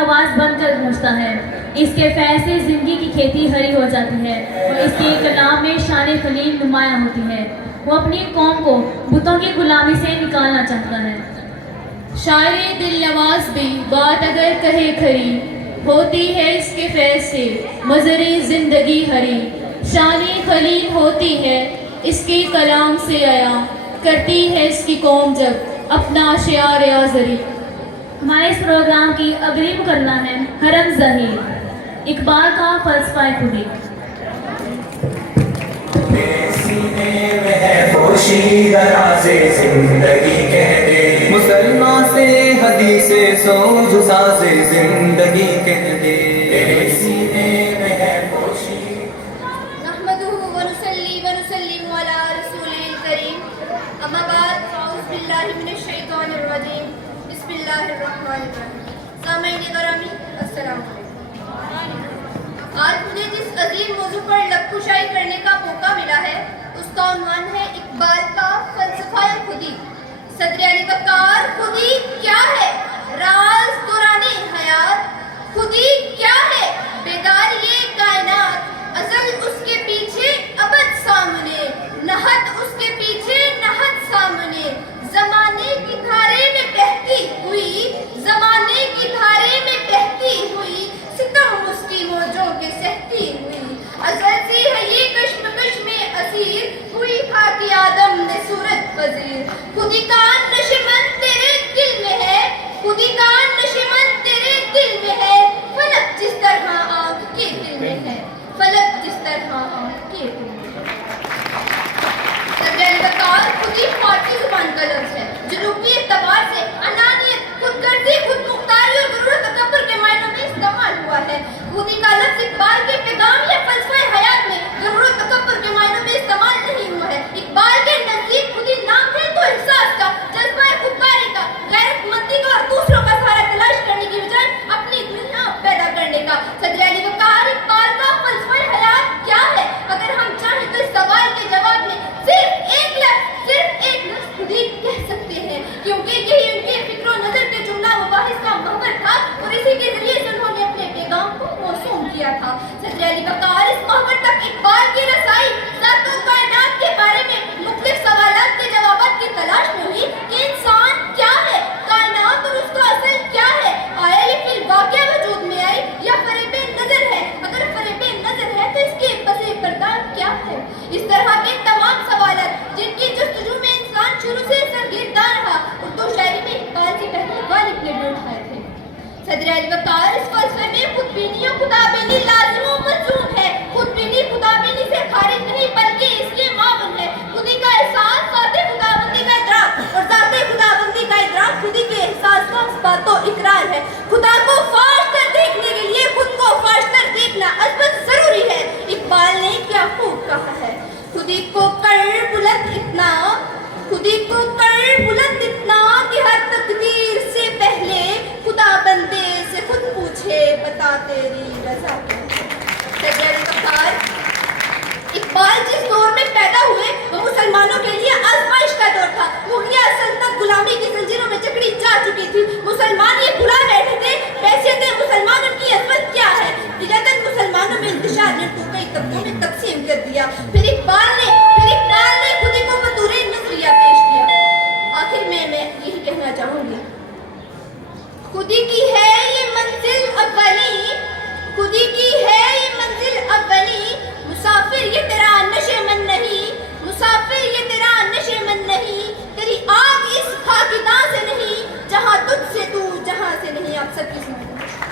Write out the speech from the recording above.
آواز بن کر گونجتا ہے، اس کے فیض سے زندگی کی کھیتی ہری ہو جاتی ہے اور اس کے کلام میں شان خلیل نمایاں ہوتی ہے۔ وہ اپنی قوم کو بتوں کی غلامی سے نکالنا چاہتا ہے۔ شاعر دل نواز بھی بات اگر کہے کھری، ہوتی ہے اس کے فیض سے مزری زندگی ہری۔ شان خلیل ہوتی ہے اس کے کلام سے عیاں، کرتی ہے اس کی قوم جب اپنا شعار آزری۔ ہمارے اس پروگرام کی اگلی مقررہ ہے حرم ظہیر، اقبال کا فلسفہ خودی۔ سینے میں ہے پوشیدہ راز زندگی کہہ دے، مسلمان سے حدیث سوز ساز زندگی کہہ دے، تیرے سینے میں ہے پوشیدہ۔ نحمدہ ونصلی ونسلم علی رسولہ الکریم، اما بعد اعوذ باللہ من الشیطان الرجیم، بسم اللہ الرحمن الرحیم۔ سامعین گرامی السلام علیکم۔ آج مجھے جس عظیم موضوع پر لب کشائی کرنے کا موقع ملا ہے اس کا عنوان ہے اقبال کا فلسفہ خودی۔ صدر علی وقار، خودی کیا ہے؟ راز دوران حیات۔ خودی کیا ہے؟ بیدار یہ کائنات، ازل اس کے پیچھے ابد سامنے، نہت اس کے پیچھے نہت سامنے، زمانے کی دھارے میں بہتی ہوئی، زمانے کی دھارے میں بہتی ہوئی، ستم اس کی موجوں کے سہتی ہوئی، ازل سے ہے یہ کشمکش میں اسیر، ہوئی خاک آدم نے صورت پذیر۔ خودی کا نشمن تیرے دل میں ہے، خودی کا نشمن تیرے دل میں ہے، فلک جس طرح آنکھ کے دل میں ہے، فلک جس طرح آنکھ کے دل میں ہے۔ صدر علی وقار خودی فارسی زبان کا لفظ ہے جو لغوی اعتبار سے انانیت، خود غرضی، خود مختاری اور غرور و تکبر کے معنوں میں استعمال ہوا ہے۔ خودی کا لفظ اقبال کے پیغام یا فلسفہ حیات میں غرور و تکبر کے معنوں میں استعمال نہیں ہوا ہے۔ اقبال کے نزدیک خودی نام ہے تو احساس کا، جذبہ خودکاری کا، غیرت مندی کا اور دوسروں کا سہارا تلاش کرنے کی بجائے اپنی دنیا پیدا کرنے کا۔ صدر علی وقار، اقبال کا فلسفہ حیات کیا ہے؟ اگر ہم چاہیں تو اس سوال کے جواب میں صرف ایک لفظ خودی کہہ سکتے ہیں، کیونکہ یہی ان کے فکر و نظر کے جملہ مباحث کا محور تھا اور اسی کے ذریعے سے انہوں نے اپنے پیغام کو موسوم کیا تھا۔ صدر علی وقار، اس محور تک اقبال کی رسائی ذات و کائنات کے بارے میں مختلف سوالات کے جوابات کی تلاش میں ہوئی کہ انسان کیا ہے، کائنات اور اس کا اصل کیا ہے، آیا یہ فی الواقع وجود میں آئی یا فریب نظر ہے، اگر فریب نظر ہے تو اس کے پس پردہ کیا ہے۔ اس طرح کے تمام سوالات جن کی جستجو میں انسان شروع سے سرگرداں رہا، اردو شاعری میں اقبال سے پہلے غالب نے بھی اٹھائے تھے۔ صدر علی وقار، اس فلسفے میں خود بینی و خدا بینی لازم و ملزوم ہے۔ خود بینی خدا بینی سے خارج نہیں بلکہ اس کے معاون ہے۔ خودی کا احساس ذات خدا بندی کا ادراک اور ذات خدا بندی کا ادراک خودی کے احساس کا اثبات و اقرار ہے۔ خدا کو فاش کر دیکھنے کے لیے خود کو فاش کر دیکھنا ازبت ضروری ہے۔ اقبال نے کیا خوب کہا ہے، خودی کو کر بلند اتنا، خودی کو کر بلند اتنا کہ ہر تقدیر سے پہلے خدا بندے سے خود پوچھے بتا تیری رضا کیا ہے۔ صدر علی وقار، اقبال جس دور میں پیدا ہوئے وہ مسلمانوں کے لیے آزمائش کا دور تھا۔ مغلیہ سلطنت غلامی کی زنجیروں میں جکڑی جا چکی تھی۔ مسلمان یہ بھلا بیٹھے تھے